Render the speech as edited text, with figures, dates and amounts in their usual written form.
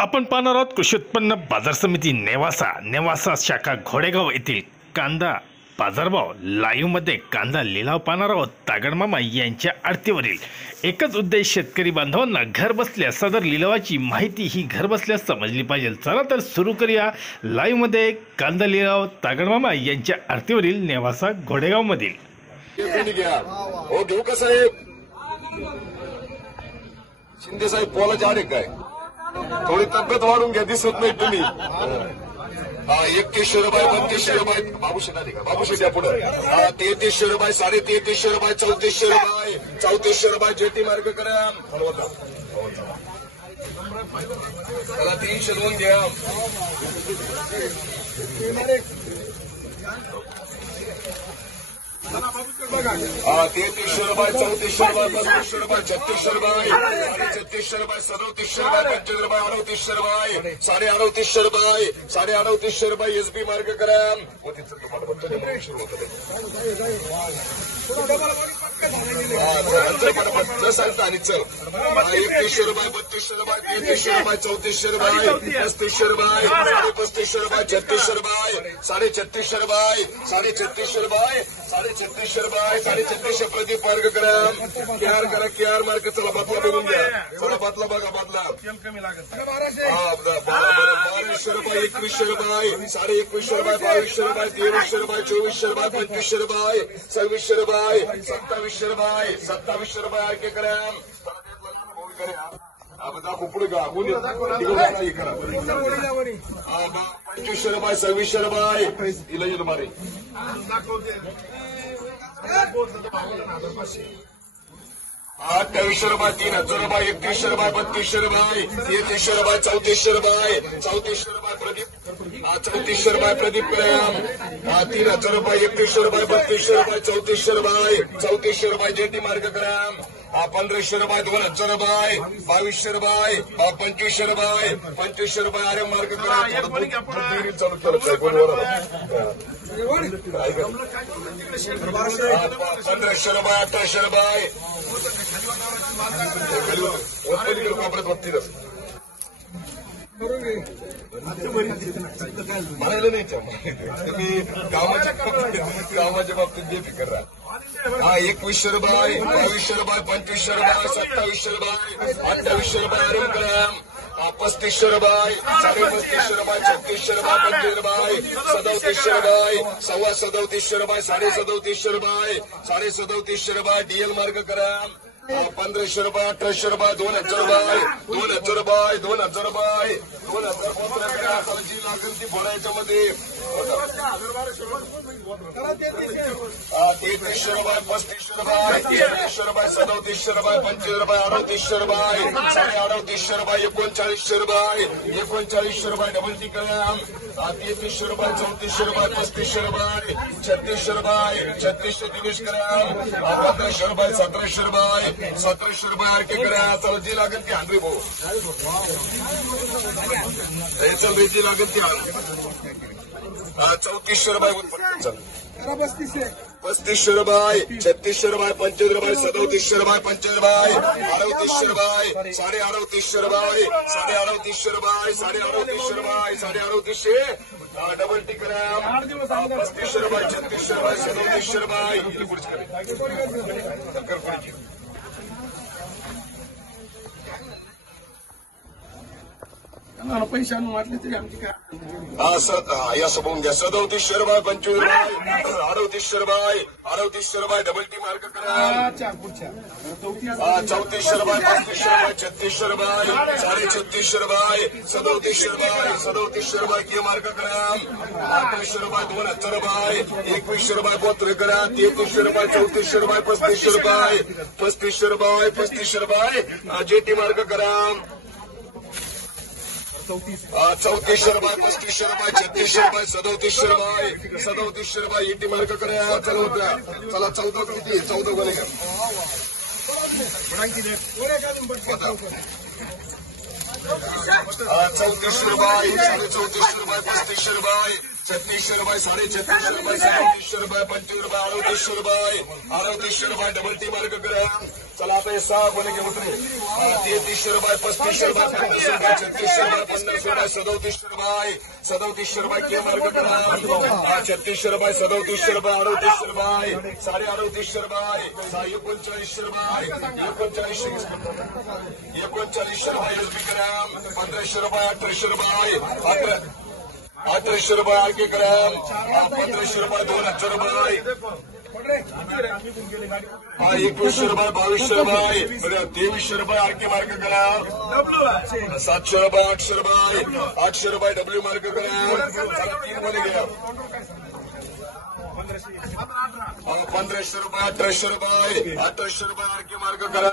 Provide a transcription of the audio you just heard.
आपण पाहणार आहोत कृषी उत्पन्न बाजार समिती नेवासा शाखा घोडेगाव येथील कांदा बाजारभाव लाईव्हमध्ये कांदा लिलाव पाहणार आहोत। तागडमामा यांच्या आडतीवरील एकच उद्देश शेतकरी बांधवांना घर बसल्या सदर लिलावाची माहिती ही घर बसल्या समजली पाहिजे। चला तर सुरू करूया लाईव्हमध्ये कांदा लिलाव तागडमामा यांच्या आडतीवरील नेवासा घोडेगाव मधील। हो घेऊ का साहेब? शिंदे साहेब पोलाचे आडे काय थोडी तब्येत वाढून घ्या, दिसत नाही तुम्ही। 3100 रुपये 3200 रुपये बाबूशेठ आले का? बाबूशेठ या पुढे 3300 रुपये 3350 रुपये 3400 रुपये 3400 रुपये जेटी मार्ग करा। चला 302 घ्या। 3300 रुपये 3400 रुपये 3500 रुपये 3600 रुपये 3600 रुपये 3700 रुपये 25 रुपये 3800 रुपये 3850 रुपये 3850 रुपये एसबी मार्ग करा। आणि चल 3100 रुपये 3200 रुपये 3300 रुपये 3400 रुपये 3500 रुपये 3500 रुपये 3600 रुपये 3650 रुपये 3650 रुपये 3650 रुपये 3650 प्रदीप मार्ग करा। केआर मार्ग चला बदला बघून घ्या, थोडा बदला बघा बदला 1200 रुपये 2100 रुपये 2150 रुपये 2200 रुपये 2300 रुपये 2400 रुपये 2500 रुपये 2600 रुपये 2700 रुपये 2700 रुपये आगे करा। पुढे का 2500 रुपये 2600 रुपये इला मारे 2800 रुपये 3000 रुपये 3100 रुपये 3200 रुपये 3300 रुपये 3400 रुपये 3400 रुपये प्रदीप 3400 रुपये प्रदीप कराम 3000 रुपये 3100 रुपये 3200 रुपये 3400 रुपये 3400 रुपये जेटी मार्ग कराम 1500 रुपये 2000 रुपये 2200 रुपये 2500 रुपये 2500 रुपये आर्य मार्ग कराम चालू केलं 1500 रुपये 1800 रुपये कपड्यात बघतीलच म्हणायला नाही तुम्ही कामाच्या बाबतीत बेफिकर राहा। 2100 रुपये 2200 रुपये 2500 रुपये 2700 रुपये 2800 रुपये आरम ग्राम 3500 रुपये 3550 रुपये 3600 रुपये 25 रुपये 3700 रुपये 3750 रुपये 3750 रुपये 3750 रुपये डीएल मार्ग करा। 1500 रुपये 1800 रुपये 2000 रुपये 2000 रुपये 2000 रुपये 2000 जी लागेल ती भरायच्या मध्ये 3300 रुपये 3500 रुपये 3300 रुपये 3700 रुपये 25 रुपये 3800 रुपये 3850 रुपये 3900 रुपये 3900 रुपये डबल टी करा। 3300 रुपये 3400 रुपये 3500 रुपये 3600 रुपये 3600 दिनेश करा। 1500 रुपये 1700 रुपये 1700 रुपये आरके करा। चल जी लागेल ती हांडरी भाऊ चल जी लागेल ती 3400 रुपये 3500 रुपये 3600 रुपये 25 रुपये 3700 रुपये 25 रुपये 3800 रुपये 3850 रुपये 3850 रुपये 3850 रुपये 3850 डबल टी करा। 3500 रुपये 3600 रुपये 3700 रुपये पैसे आणून वाटले तरी आमची काय या सबून घ्या 3700 रुपये 25 रुपये 3800 रुपये 3800 रुपये डबल टी मार्क करा। 3400 रुपये 3500 रुपये 3600 रुपये 3650 रुपये 3700 रुपये 3700 रुपये के मार्क करा। 3800 रुपये 2000 रुपये 2100 रुपये गोत्र करा। 3300 रुपये 3400 रुपये 3500 रुपये 3500 रुपये 3500 रुपये जेटी मार्क करा। 3400 रुपये 3500 रुपये 3600 रुपये 3700 रुपये 3700 रुपये ईटी मार्क करा। चला होत्या चला 14 किती 14 गोले 3400 रुपये 3400 रुपये 3500 रुपये 3600 रुपये 3650 रुपये 3700 रुपये 25 रुपये 3800 रुपये 3800 रुपये डबल टी मार्क करा। चला आता हे 6 कोणी घेऊन उतरे 3300 रुपये 3500 रुपये 3500 रुपये 3600 रुपये 50 रुपये 3700 रुपये के मार्ग करा 3600 रुपये 3700 रुपये 3800 रुपये 3850 रुपये 3900 रुपये 3900 रुपये एसबी ग्राम 1500 रुपये 1800 रुपये 1800 रुपये आरके ग्राम 1500 रुपये 2000 रुपये 2100 रुपये 2200 रुपये 2300 रुपये आरके मार्ग करा 700 रुपये 800 रुपये 800 रुपये डब्ल्यू मार्ग करा 3 मध्ये घ्या 1500 रुपये 1800 रुपये 1800 रुपये आरके मार्ग करा